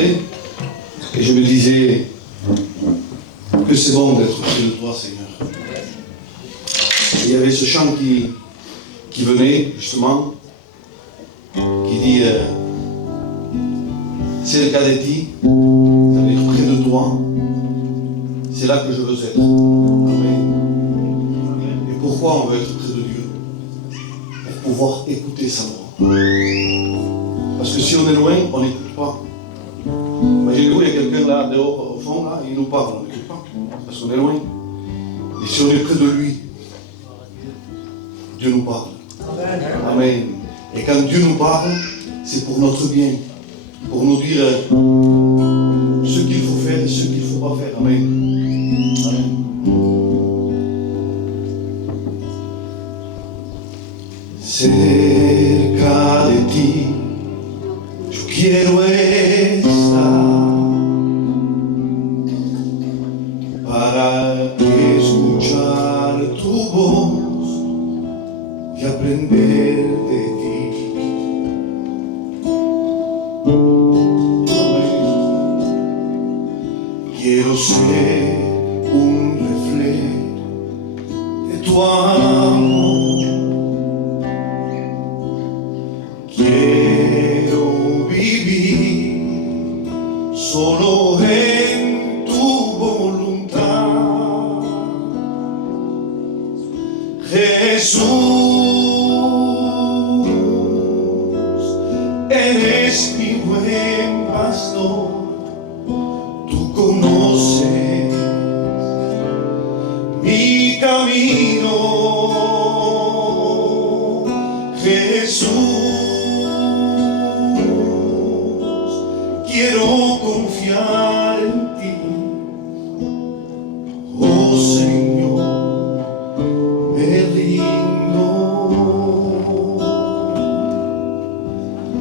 regardais et je me disais que c'est bon d'être près de toi, Seigneur. Et il y avait ce chant qui venait, justement, qui dit c'est le Kadeti, ça veut dire près de toi, c'est là que je veux être. Amen. Et pourquoi on veut être près de Dieu? Pour pouvoir écouter sa voix. Parce que si on est loin, on n'écoute pas. Imaginez-vous, il y a quelqu'un là, dehors, au fond, là, il nous parle, on n'écoute pas, parce qu'on est loin. Et si on est près de lui, Dieu nous parle. Amen. Et quand Dieu nous parle, c'est pour notre bien, pour nous dire ce qu'il faut faire et ce qu'il ne faut pas faire. Amen. Amen. Cerca de ti, yo quiero estar para escuchar tu voz y aprender de ti. Quiero ser un reflejo de tu amor. Quiero vivir solo en tu voluntad, Jesús, eres mi buen pastor, tú conoces mi camino, Jesús. Quiero confiar en ti, oh Señor, me rindo.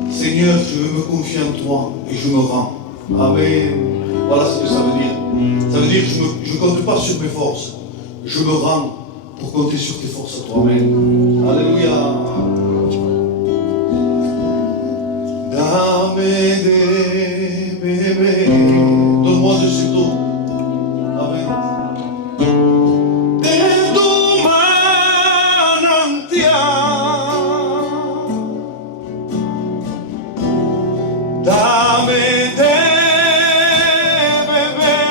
Seigneur, je me confie en toi et je me rends. Amen. Voilà ce que ça veut dire. Ça veut dire que je ne compte pas sur mes forces. Je me rends pour compter sur tes forces à toi. Amen. Alléluia. Dame de beber, donne-moi de cette eau. Amen. De tu manantial, dame de beber.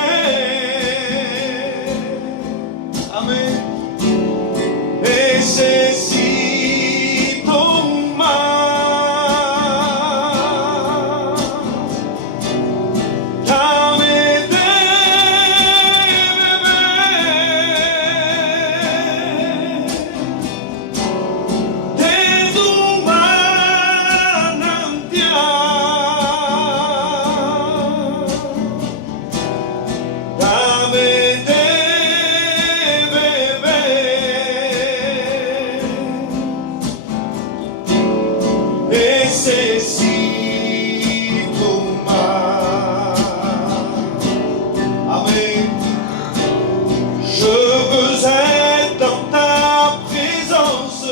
Amen. Necesito más. Necesito más. Amen. Je veux être dans ta présence.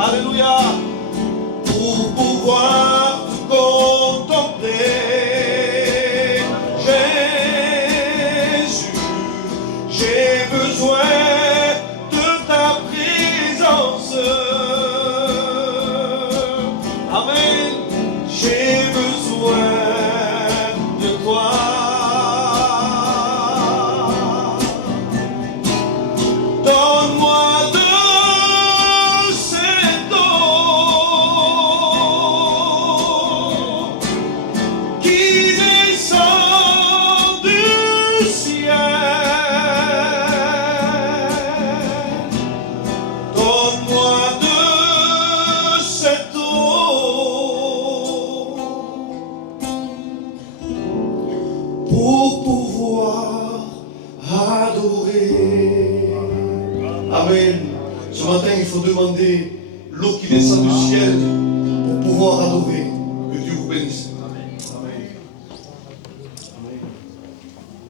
Alléluia. Pour pouvoir te contempler. Jésus, j'ai besoin de ta présence. Amen, j'ai besoin de toi. Donne-moi de cette eau qui descend du ciel. Donne-moi de cette pour pouvoir adorer. Amen. Ce matin, il faut demander l'eau qui descend du ciel pour pouvoir adorer. Que Dieu vous bénisse.